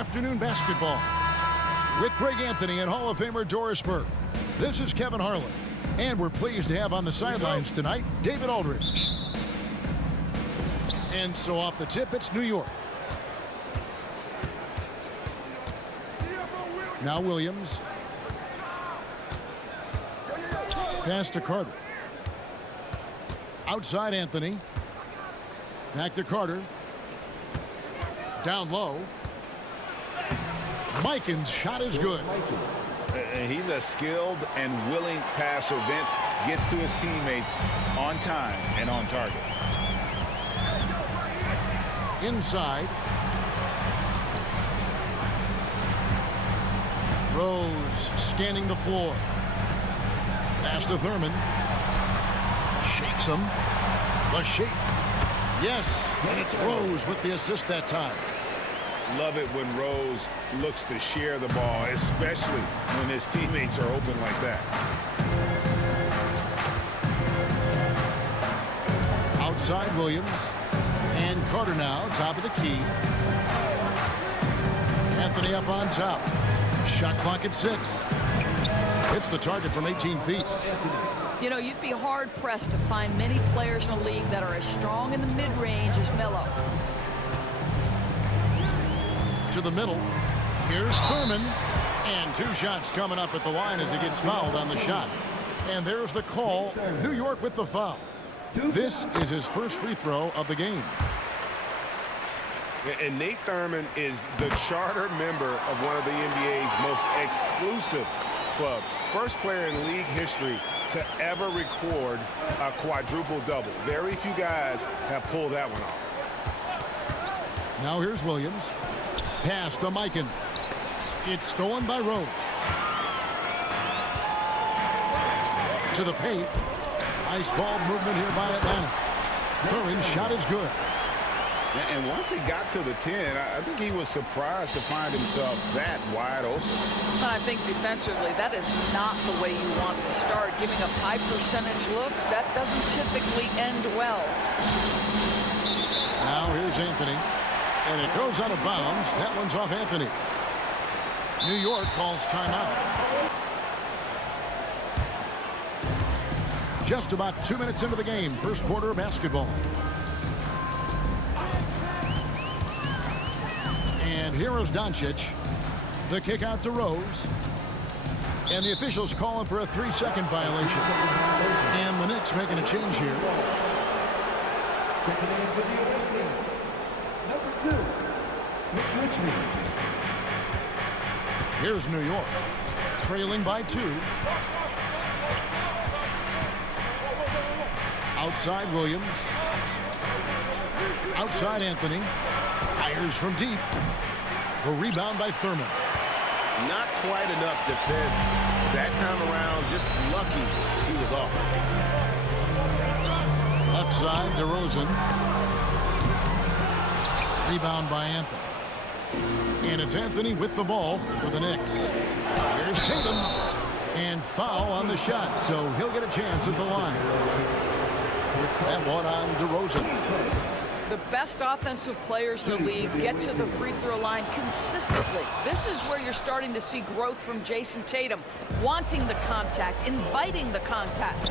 afternoon basketball with Greg Anthony and Hall of Famer Doris Burke. This is Kevin Harlan, and we're pleased to have on the sidelines tonight David Aldridge. And so off the tip, it's New York. Now Williams. Pass to Carter. Outside Anthony. Back to Carter. Down low. Mikan's shot is good. He's a skilled and willing passer. Vince gets to his teammates on time and on target. Inside. Rose scanning the floor. Pass to Thurman. Shakes him. The shake. Yes, and it's Rose with the assist that time. Love it when Rose looks to share the ball, especially when his teammates are open like that. Outside Williams. And Carter now, top of the key. Anthony up on top. Shot clock at 6. Hits the target from 18 feet. You know, you'd be hard-pressed to find many players in the league that are as strong in the mid-range as Melo. To the middle. Here's Thurman. And 2 shots coming up at the line as he gets fouled on the shot. And there's the call. New York with the foul. This is his first free throw of the game. And Nate Thurman is the charter member of one of the NBA's most exclusive clubs. First player in league history to ever record a quadruple-double. Very few guys have pulled that one off. Now here's Williams. Pass to Mikan. It's stolen by Rose. To the paint. Nice ball movement here by Atlanta. Thurman's shot is good. And once he got to the 10, I think he was surprised to find himself that wide open. I think defensively, that is not the way you want to start. Giving up high percentage looks, that doesn't typically end well. Now here's Anthony. And it goes out of bounds. That one's off Anthony. New York calls timeout. Just about 2 minutes into the game. First quarter of basketball. And here is Doncic. The kick out to Rose. And the officials calling for a 3-second violation. And the Knicks making a change here. Checking in for the away team. Number 2, Mitch Richmond. Here's New York. Trailing by 2. Outside Williams. Outside Anthony. Fires from deep. A rebound by Thurman. Not quite enough defense that time around. Just lucky he was off. Left side, DeRozan. Rebound by Anthony. And it's Anthony with the ball for the Knicks. Here's Tatum. And foul on the shot, so he'll get a chance at the line. That one on DeRozan. The best offensive players in the league get to the free throw line consistently. This is where you're starting to see growth from Jason Tatum, wanting the contact, inviting the contact.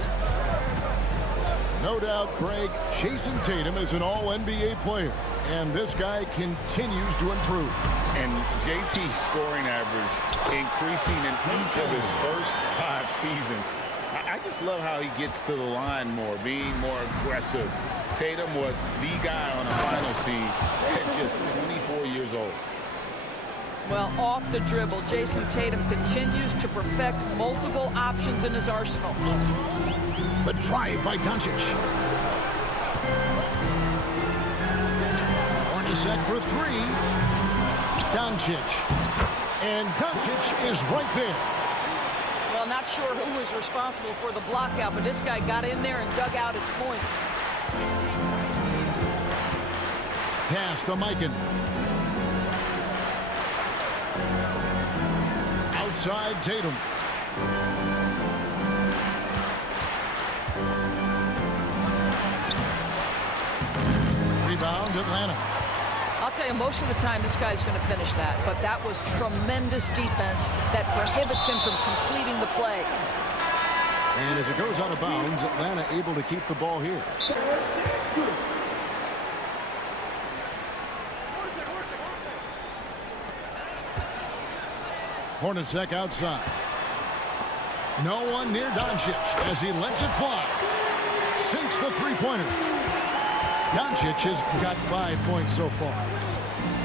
No doubt, Craig, Jason Tatum is an all-NBA player, and this guy continues to improve. And JT's scoring average increasing in each of his first 5 seasons. I just love how he gets to the line more, being more aggressive. Tatum was the guy on a finals team at just 24 years old. Well, off the dribble, Jason Tatum continues to perfect multiple options in his arsenal. The drive by Doncic. Hornacek for 3. Doncic. And Doncic is right there. Well, not sure who was responsible for the block out, but this guy got in there and dug out his points. Pass to Mikan. Outside Tatum. I'll tell you, most of the time this guy's going to finish that, but that was tremendous defense that prohibits him from completing the play. And as it goes out of bounds, Atlanta able to keep the ball here. Hornacek outside. No one near Doncic as he lets it fly. Sinks the three-pointer. Doncic has got 5 points so far.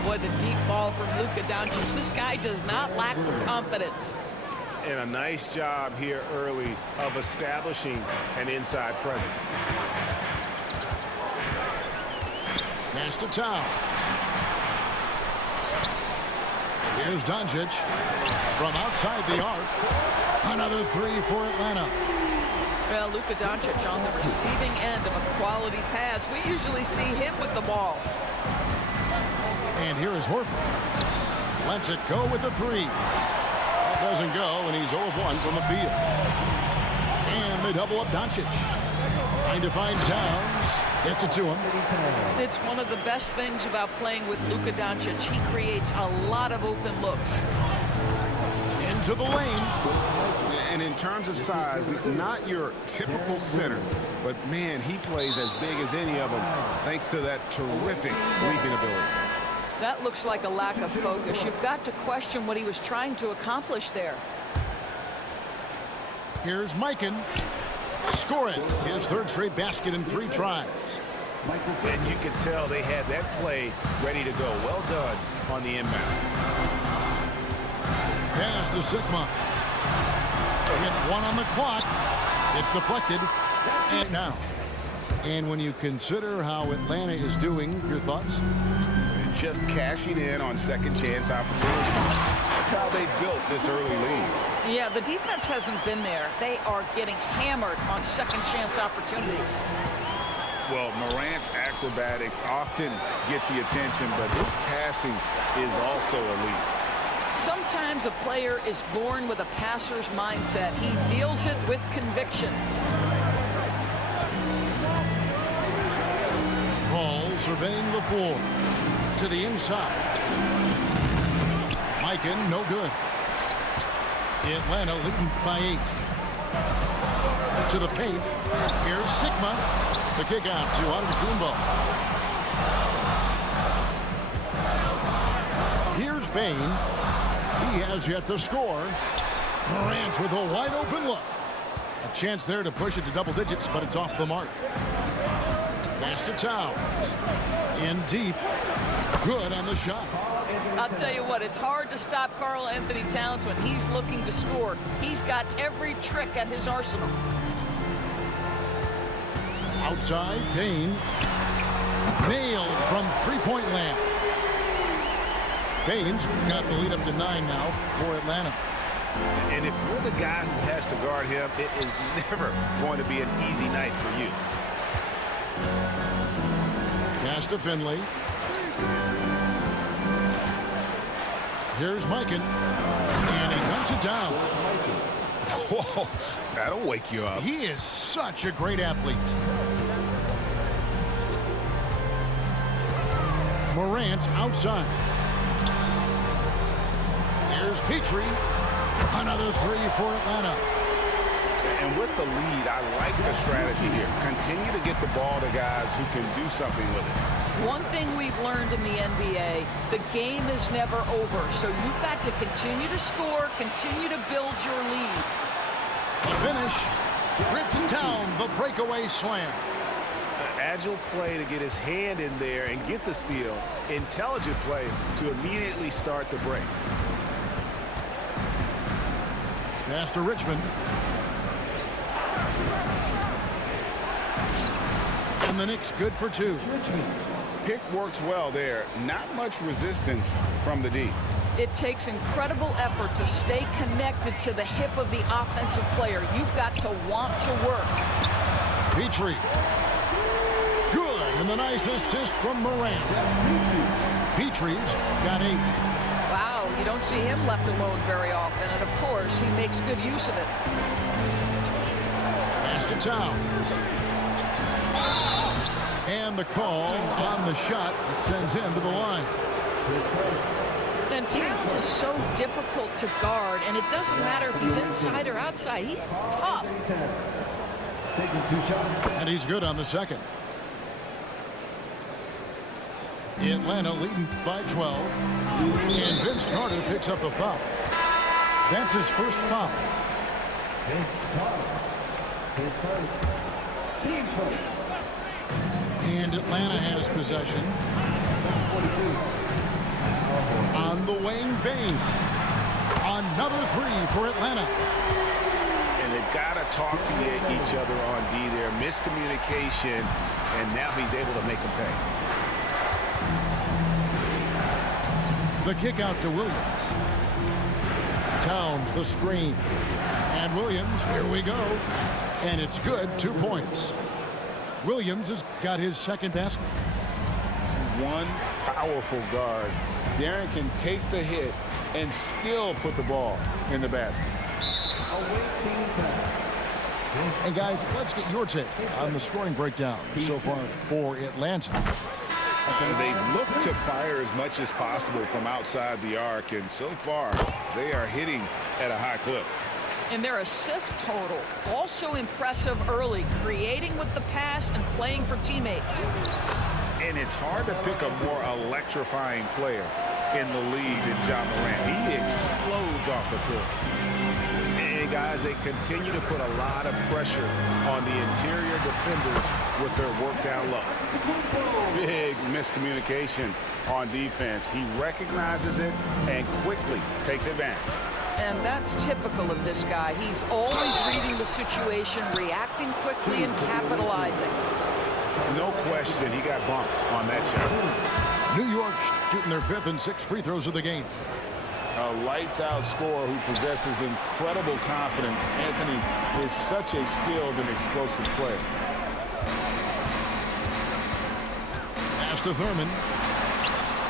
Boy, the deep ball from Luka Doncic. This guy does not lack for confidence. And a nice job here early of establishing an inside presence. Pass to Towns. Here's Doncic from outside the arc. Another three for Atlanta. Well, Luka Doncic on the receiving end of a quality pass. We usually see him with the ball. And here is Horford. Lets it go with the three. That doesn't go, and he's 0 of 1 from the field. And they double up Doncic. Trying to find Towns. Gets it to him. It's one of the best things about playing with Luka Doncic. He creates a lot of open looks. Into the lane. And in terms of size, not your typical center, but man, he plays as big as any of them thanks to that terrific leaping ability. That looks like a lack of focus. You've got to question what he was trying to accomplish there. Here's Mikan. Scoring his third straight basket in 3 tries. And you can tell they had that play ready to go. Well done on the inbound. Pass to Sigma. With 1 on the clock. It's deflected. And now. And when you consider how Atlanta is doing, your thoughts? Just cashing in on second chance opportunities. That's how they built this early lead. Yeah, the defense hasn't been there. They are getting hammered on second chance opportunities. Well, Morant's acrobatics often get the attention, but his passing is also elite. Sometimes a player is born with a passer's mindset. He deals it with conviction. Ball surveying the floor. To the inside. Mikan, no good. Atlanta leading by 8. To the paint. Here's Sigma. The kick out to Antetokounmpo. Here's Bane. He has yet to score. Morant with a wide open look. A chance there to push it to double digits, but it's off the mark. Pass to Towns. In deep. Good on the shot. I'll tell you what, it's hard to stop Karl Anthony Towns when he's looking to score. He's got every trick at his arsenal. Outside, Bane. Nailed from three-point land. Bane's got the lead up to 9 now for Atlanta. And if you're the guy who has to guard him, it is never going to be an easy night for you. Pass to Finley. Here's Mikan. And he dunks it down. Whoa, that'll wake you up. He is such a great athlete. Morant outside. Here's Petrie. Another three for Atlanta. And with the lead, I like the strategy here. Continue to get the ball to guys who can do something with it. One thing we've learned in the NBA, the game is never over. So you've got to continue to score, continue to build your lead. The finish. Rips down the breakaway slam. An agile play to get his hand in there and get the steal. Intelligent play to immediately start the break. Pass to Richmond. And the Knicks good for 2. Pick works well there. Not much resistance from the D. It takes incredible effort to stay connected to the hip of the offensive player. You've got to want to work. Petrie. Good. And the nice assist from Morant. Petrie's got 8. Wow, you don't see him left alone very often. And, of course, he makes good use of it. Pass to Towns. And the call on the shot that sends him to the line. And Towns is so difficult to guard, and it doesn't matter if he's inside or outside. He's tough. Taking 2 shots. And he's good on the second. Atlanta leading by 12. And Vince Carter picks up the foul. That's his first foul. Vince Carter. His first. Team first. And Atlanta has possession. 42. On the wing, Bain. Another three for Atlanta. And they've got to talk to each other on D there. Miscommunication, and now he's able to make them pay. The kick out to Williams. Towns the screen. And Williams, here we go. And it's good, 2 points. Williams has got his second basket. One powerful guard. Darren can take the hit and still put the ball in the basket. And guys, let's get your take on the scoring breakdown so far for Atlanta. They look to fire as much as possible from outside the arc, and so far they are hitting at a high clip. And their assist total also impressive early, creating with the pass and playing for teammates. And it's hard to pick a more electrifying player in the league than Ja Morant. He explodes off the floor. And guys, they continue to put a lot of pressure on the interior defenders with their work down low. Big miscommunication on defense. He recognizes it and quickly takes advantage. And that's typical of this guy. He's always reading the situation, reacting quickly, and capitalizing. No question, he got bumped on that shot. New York shooting their 5th and 6th free throws of the game. A lights-out scorer who possesses incredible confidence. Anthony is such a skilled and explosive player. Pass to Thurman.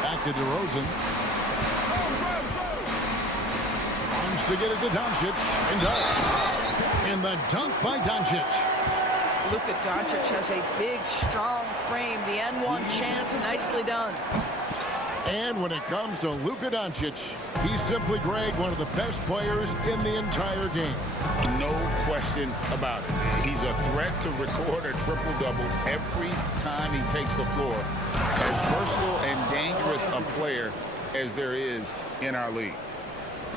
Back to DeRozan. Wants to get it to Doncic. And does. And the dunk by Doncic. Luka Doncic has a big, strong frame. The N1 chance, nicely done. And when it comes to Luka Doncic, he's simply, Greg, one of the best players in the entire game. No question about it. He's a threat to record a triple-double every time he takes the floor. As versatile and dangerous a player as there is in our league.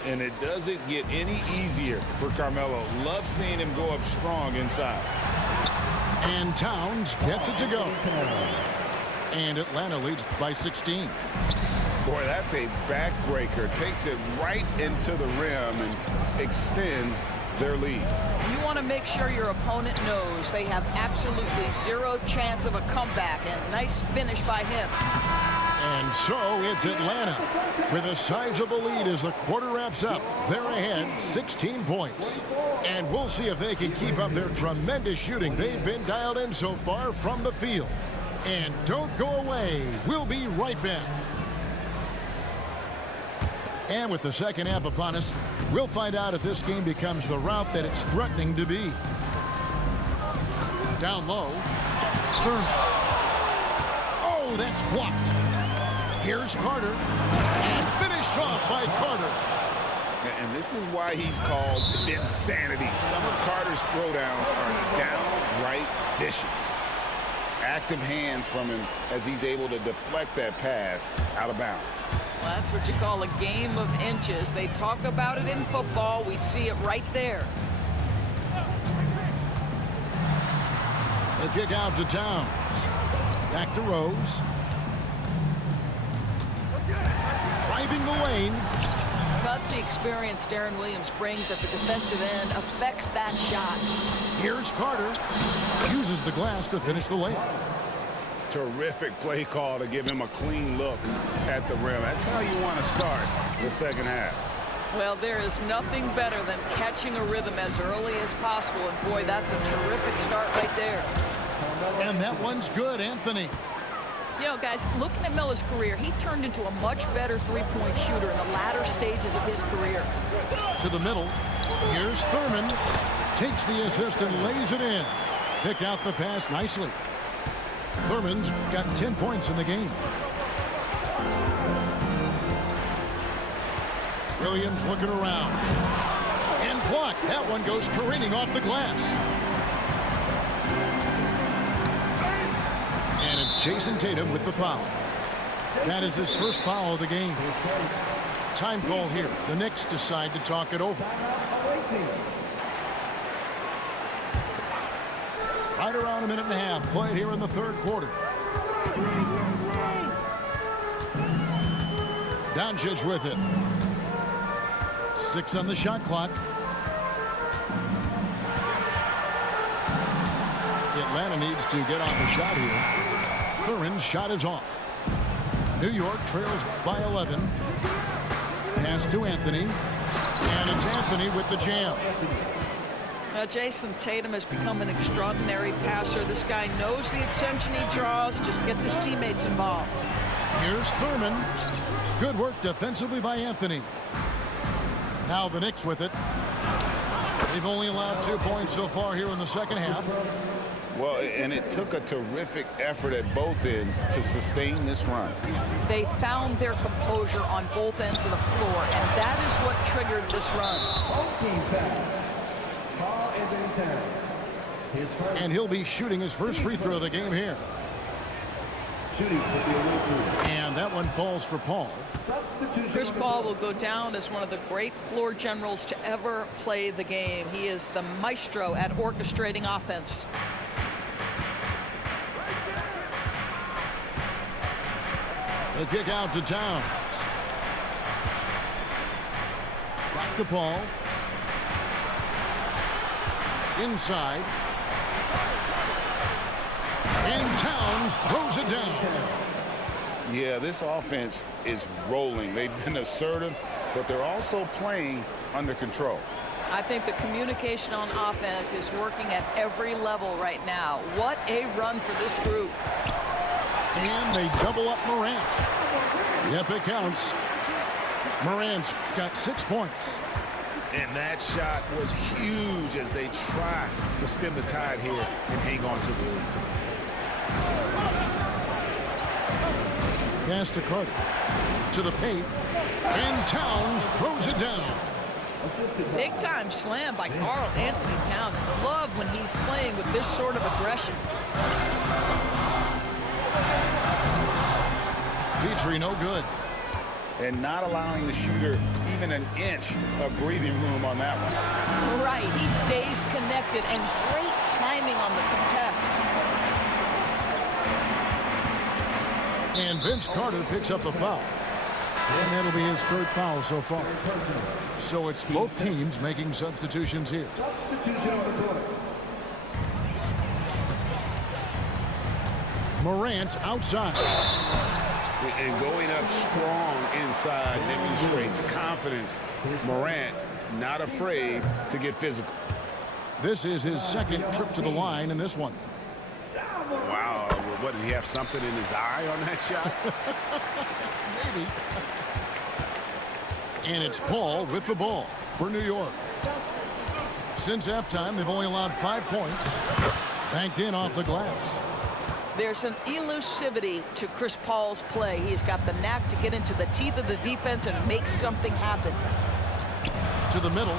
And it doesn't get any easier for Carmelo. Love seeing him go up strong inside. And Towns gets it to go. And Atlanta leads by 16. Boy, that's a backbreaker. Takes it right into the rim and extends their lead. You want to make sure your opponent knows they have absolutely zero chance of a comeback, and nice finish by him. And so it's Atlanta with a sizable lead as the quarter wraps up. They're ahead 16 points. And we'll see if they can keep up their tremendous shooting they've been dialed in so far from the field. And don't go away. We'll be right back. And with the second half upon us, we'll find out if this game becomes the route that it's threatening to be. Down low. Oh, that's blocked. Here's Carter. And finished off by Carter. And this is why he's called Vinsanity. Some of Carter's throwdowns are downright vicious. Active hands from him as he's able to deflect that pass out of bounds. Well, that's what you call a game of inches. They talk about it in football. We see it right there. The kick out to Towns. Back to Rose. Driving the lane. That's the experience Darren Williams brings at the defensive end. Affects that shot. Here's Carter. Uses the glass to finish the layup. Terrific play call to give him a clean look at the rim. That's how you want to start the second half. Well, there is nothing better than catching a rhythm as early as possible. And, boy, that's a terrific start right there. And that one's good, Anthony. You know, guys, looking at Melo's career, he turned into a much better three-point shooter in the latter stages of his career. To the middle. Here's Thurman. Takes the assist and lays it in. Picked out the pass nicely. Thurman's got 10 points in the game. Williams looking around. And blocked. That one goes careening off the glass. And it's Jason Tatum with the foul. That is his first foul of the game. Time call here. The Knicks decide to talk it over. Right around a minute and a half played here in the third quarter. Doncic with it. 6 on the shot clock. Atlanta needs to get off a shot here. Thurin's shot is off. New York trails by 11. Pass to Anthony. And it's Anthony with the jam. Now, Jason Tatum has become an extraordinary passer. This guy knows the attention he draws, just gets his teammates involved. Here's Thurman. Good work defensively by Anthony. Now the Knicks with it. They've only allowed 2 points so far here in the second half. Well, and it took a terrific effort at both ends to sustain this run. They found their composure on both ends of the floor, and that is what triggered this run. And he'll be shooting his first free throw of the game here. And that one falls for Paul. Chris Paul will go down as one of the great floor generals to ever play the game. He is the maestro at orchestrating offense. The kick out to Towns. Back to Paul. Inside. And Towns throws it down. Yeah, this offense is rolling. They've been assertive, but they're also playing under control. I think the communication on offense is working at every level right now. What a run for this group. And they double up Morant. Yep, it counts. Morant's got 6 points. And that shot was huge as they try to stem the tide here and hang on to the lead. Pass to Carter. To the paint. And Towns throws it down. Big time slam by Karl Anthony Towns. Love when he's playing with this sort of aggression. Petrie no good. And not allowing the shooter even an inch of breathing room on that one. Right, he stays connected, and great timing on the contest. And Vince Carter picks up the foul. And that'll be his third foul so far. So it's both teams making substitutions here. Morant outside. And going up strong inside demonstrates confidence. Morant not afraid to get physical. This is his second trip to the line in this one. Wow, what, did he have something in his eye on that shot? Maybe. And it's Paul with the ball for New York. Since halftime, they've only allowed 5 points. Banked in off the glass. There's an elusivity to Chris Paul's play. He's got the knack to get into the teeth of the defense and make something happen. To the middle.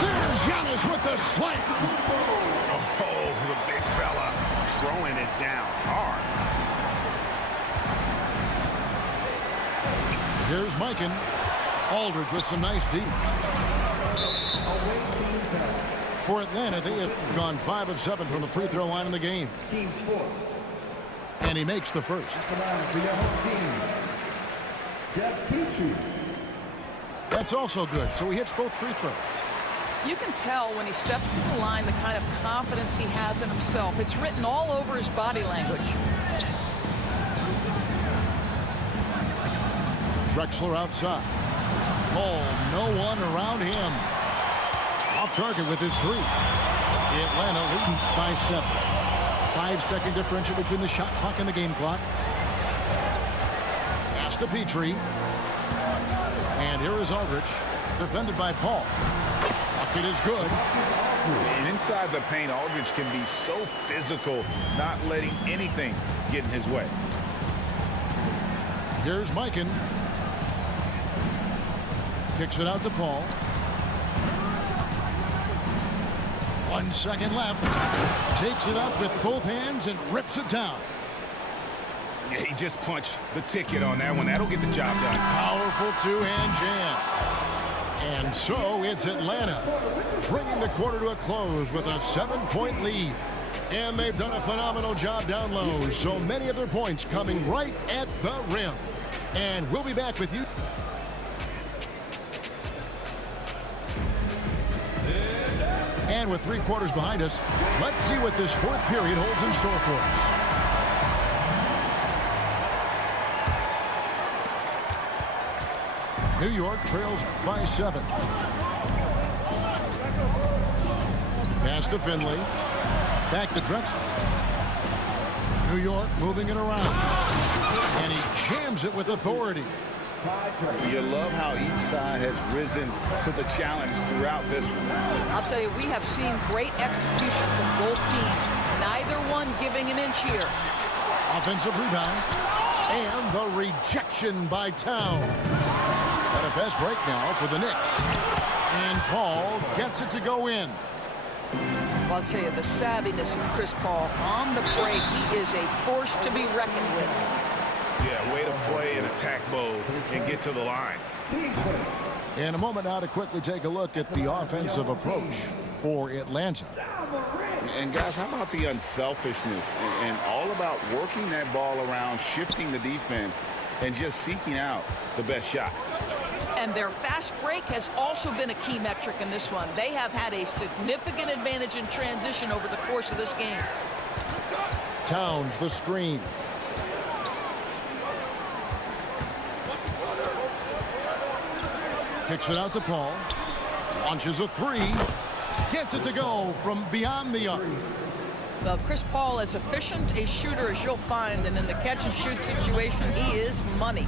There's Giannis with the slam. Oh, the big fella throwing it down hard. Here's Mikan. Aldridge with some nice deep. For Atlanta, they have gone 5 of 7 from the free throw line in the game. And he makes the first. That's also good. So he hits both free throws. You can tell when he steps to the line the kind of confidence he has in himself. It's written all over his body language. Drexler outside. Paul, no one around him. Off target with his 3. Atlanta leading by 7. 5-second differential between the shot clock and the game clock. Pass to Petrie. And here is Aldridge, defended by Paul. Bucket is good. And inside the paint, Aldridge can be so physical, not letting anything get in his way. Here's Mikan. Kicks it out to Paul. 1 second left. Takes it up with both hands and rips it down. Yeah, he just punched the ticket on that one. That'll get the job done. Powerful two-hand jam. And so it's Atlanta bringing the quarter to a close with a 7-point lead. And they've done a phenomenal job down low. So many of their points coming right at the rim. And we'll be back with you. And with 3 quarters behind us, let's see what this fourth period holds in store for us. New York trails by 7. Pass to Finley. Back to Drexler. New York moving it around. And he jams it with authority. You love how each side has risen to the challenge throughout this one. I'll tell you, we have seen great execution from both teams. Neither one giving an inch here. Offensive rebound. And the rejection by Towns. And a fast break now for the Knicks. And Paul gets it to go in. Well, I'll tell you, the savviness of Chris Paul on the break, he is a force to be reckoned with. Yeah, way to play in attack mode and get to the line. In a moment now to quickly take a look at the offensive approach for Atlanta. And guys, how about the unselfishness and all about working that ball around, shifting the defense, and just seeking out the best shot. And their fast break has also been a key metric in this one. They have had a significant advantage in transition over the course of this game. Towns, the screen. Kicks it out to Paul. Launches a 3. Gets it to go from beyond the arc. Well, Chris Paul, as efficient a shooter as you'll find, and in the catch-and-shoot situation, he is money.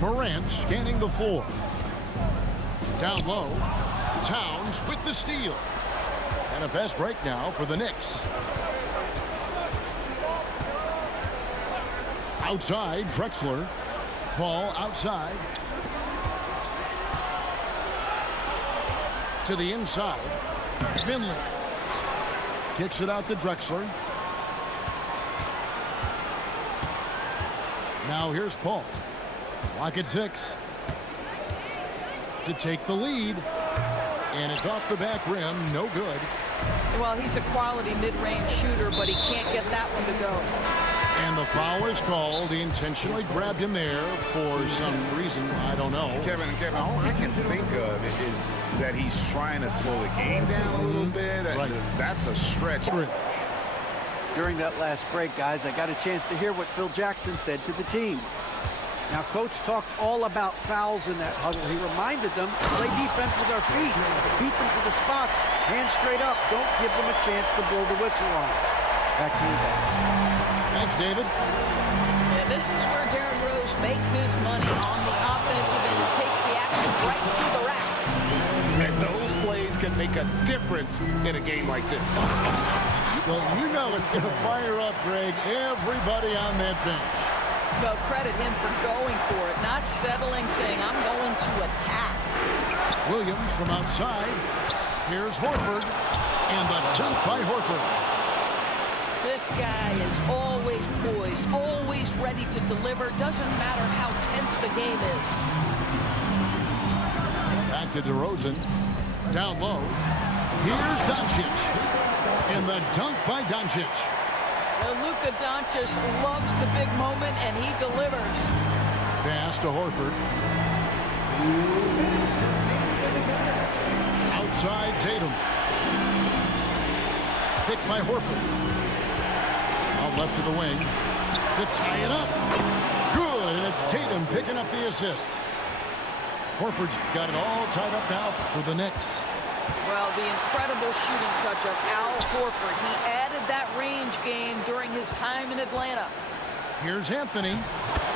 Morant scanning the floor. Down low. Towns with the steal. And a fast break now for the Knicks. Outside, Drexler. Paul outside. To the inside. Finley. Kicks it out to Drexler. Now here's Paul. Clock at 6. To take the lead. And it's off the back rim. No good. Well, he's a quality mid-range shooter, but he can't get that one to go. And the foul is called. He intentionally grabbed him there for some reason. I don't know. Kevin, all I can think of is that he's trying to slow the game down a little bit. Right. That's a stretch. During that last break, guys, I got a chance to hear what Phil Jackson said to the team. Now, Coach talked all about fouls in that huddle. He reminded them to play defense with our feet, beat them to the spots, hands straight up. Don't give them a chance to blow the whistle on us. Back to you, guys. Thanks, David. And this is where Derrick Rose makes his money on the offensive end, takes the action right to the rack. And those plays can make a difference in a game like this. Well, you know it's going to fire up, Greg, everybody on that bench. Well, credit him for going for it, not settling, saying, I'm going to attack. Williams from outside. Here's Horford. And the dunk by Horford. This guy is always poised, always ready to deliver. Doesn't matter how tense the game is. Back to DeRozan. Down low. Here's Doncic. And the dunk by Doncic. Luka Doncic loves the big moment, and he delivers. Pass to Horford. Outside Tatum. Picked by Horford. Out left to the wing. To tie it up. Good, and it's Tatum picking up the assist. Horford's got it all tied up now for the Knicks. Well, the incredible shooting touch of Al Horford. He added that range game during his time in Atlanta. Here's Anthony.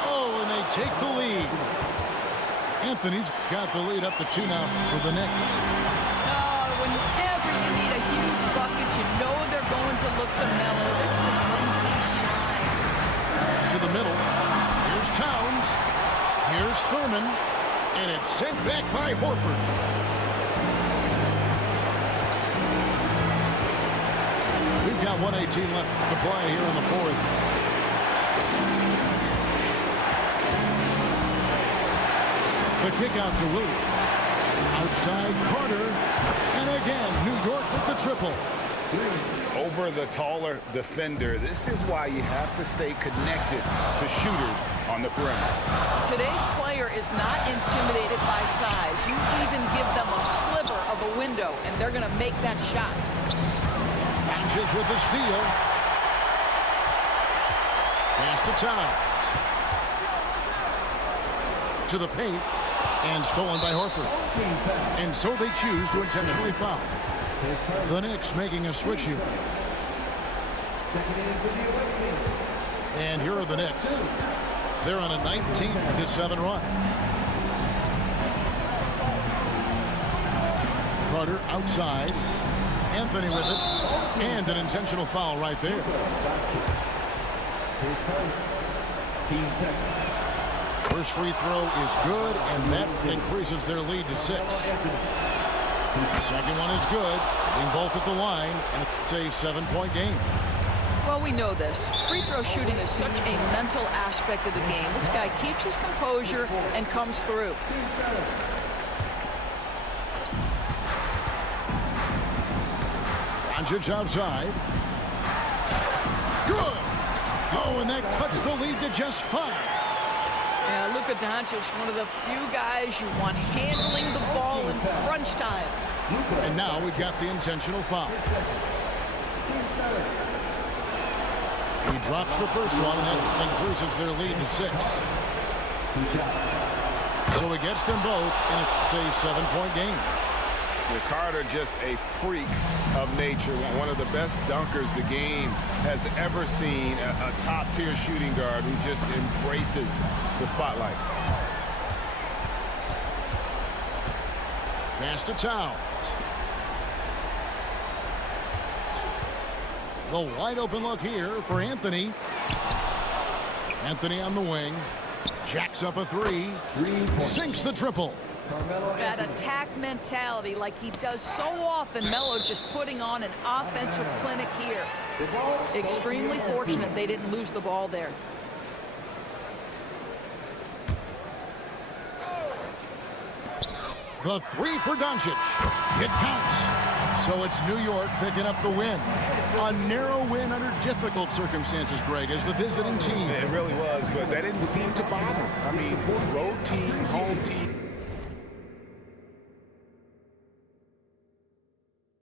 Oh, and they take the lead. Anthony's got the lead up to 2 now for the Knicks. Whenever you need a huge bucket, you know they're going to look to Melo. This is when he shines. To the middle. Here's Towns. Here's Thurman. And it's sent back by Horford. We've got 1:18 left to play here in the fourth. The kick out to Williams. Outside Carter. And again, New York with the triple. Over the taller defender. This is why you have to stay connected to shooters on the perimeter. Today's player is not intimidated by size. You even give them a sliver of a window, and they're going to make that shot. Doncic with the steal. Pass to Towns. To the paint. And stolen by Horford. And so they choose to intentionally foul. The Knicks making a switch here. And here are the Knicks. They're on a 19-7 run. Carter outside. Anthony with it. And an intentional foul right there. Team second. First free throw is good, and that increases their lead to 6. The second one is good. Getting both at the line, and it's a 7-point game. Well, we know this. Free throw shooting is such a mental aspect of the game. This guy keeps his composure and comes through. Doncic outside. Good. Oh, and that cuts the lead to just 5. Yeah, Luka Doncic, one of the few guys you want handling the ball in crunch time. And now we've got the intentional foul. He drops the first one, and that increases their lead to 6. So he gets them both, and it's a 7-point game. Carter just a freak of nature, one of the best dunkers the game has ever seen, a top-tier shooting guard who just embraces the spotlight. Pass to Towns. The wide open look here for Anthony. Anthony on the wing. Jacks up a 3. Sinks the triple. That attack mentality like he does so often. Melo just putting on an offensive clinic here. Extremely fortunate they didn't lose the ball there. The 3 for Doncic. It counts. So it's New York picking up the win. A narrow win under difficult circumstances, Greg, as the visiting team. It really was, but that didn't seem to bother. I mean, road team, home team.